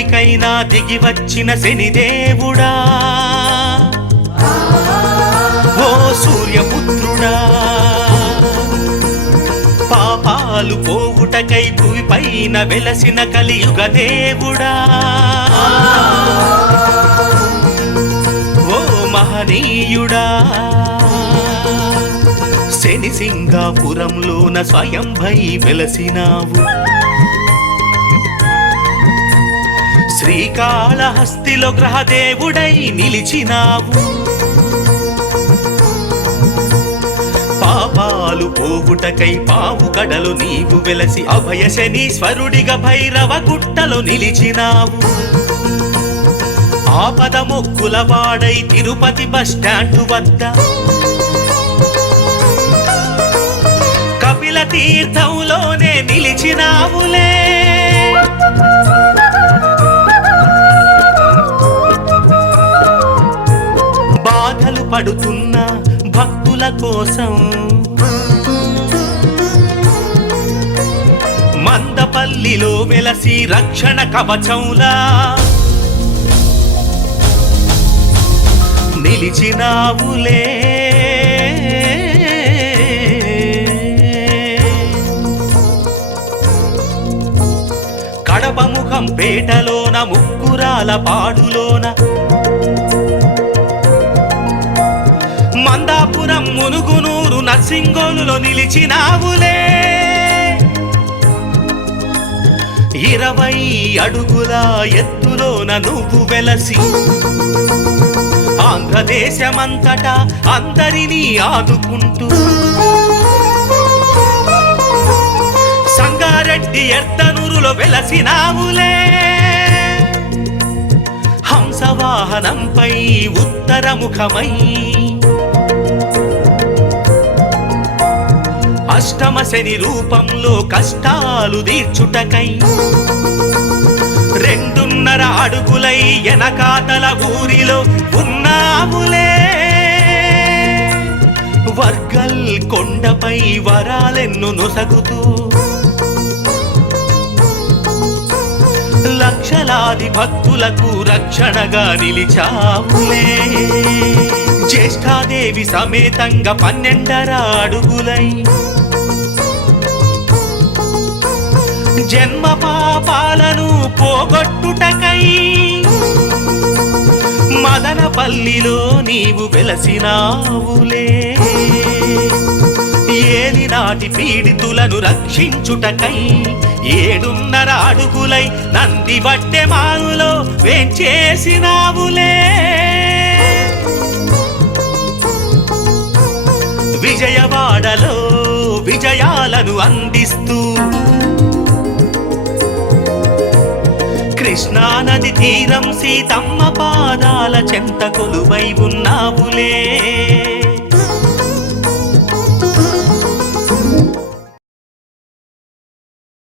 భువికైనా దిగి వచ్చిన శనిదేవుడా, ఓ సూర్యపుత్రుడా, పాపాలు పోవుటకై భూమిపైన వెలసిన కలియుగ దేవుడా, ఓ మహనీయుడా, శని సింగాపురంలోన స్వయంభై వెలసినావు, శ్రీకాళహస్తిలో గ్రహదేవుడై నిలిచినావు, పాపాలు పోగుటకై పావు కడలు నీవు వెలసి అభయ శనీశ్వరుడిగా భైరవ గుట్టలో నిలిచినావు, ఆపద మొక్కుల వాడై తిరుపతి బస్టాండు వద్ద కపిల తీర్థంలోనే నిలిచినావులే, బాధలు పడుతున్న భక్తుల కోసం మందపల్లిలో వెలసి రక్షణ కవచంలా నిలిచినావులే, కడప ముఖం పేటలోన ముక్కురాల పాడులోన మందాపురం మునుగునూరు నర్సింగోలులో నిలిచినావులే, 20 అడుగుల ఎత్తులోన నువ్వు వెలసి ఆంధ్రదేశమంతటా అందరినీ ఆదుకుంటూ సంగారెడ్డి ఎర్తనూరులో వెలసినావులే, హంసవాహనంపై ఉత్తరముఖమై అష్టమ శని రూపంలో కష్టాలు తీర్చుటకై 2.5 అడుగులై ఎనకాతల ఊరిలో ఉన్నావులే, వర్గల్ కొండపై వరాలెన్ను నొసగుతూ లక్షలాది భక్తులకు రక్షణగా నిలిచావులే, జ్యేష్ఠాదేవి సమేతంగా 12 అడుగులై జన్మ పాపాలను పోగొట్టుటకై మదనపల్లిలో నీవు వెలసినావులే, ఏలినాటి పీడితులను రక్షించుటకై 7.5 అడుగులై నంది వడ్డెమానులో వేంచేసినావులే, విజయవాడలో విజయాలను అందిస్తూ కృష్ణానది తీరం సీతమ్మ పాదాల చెంత కొలువై ఉన్నావులే.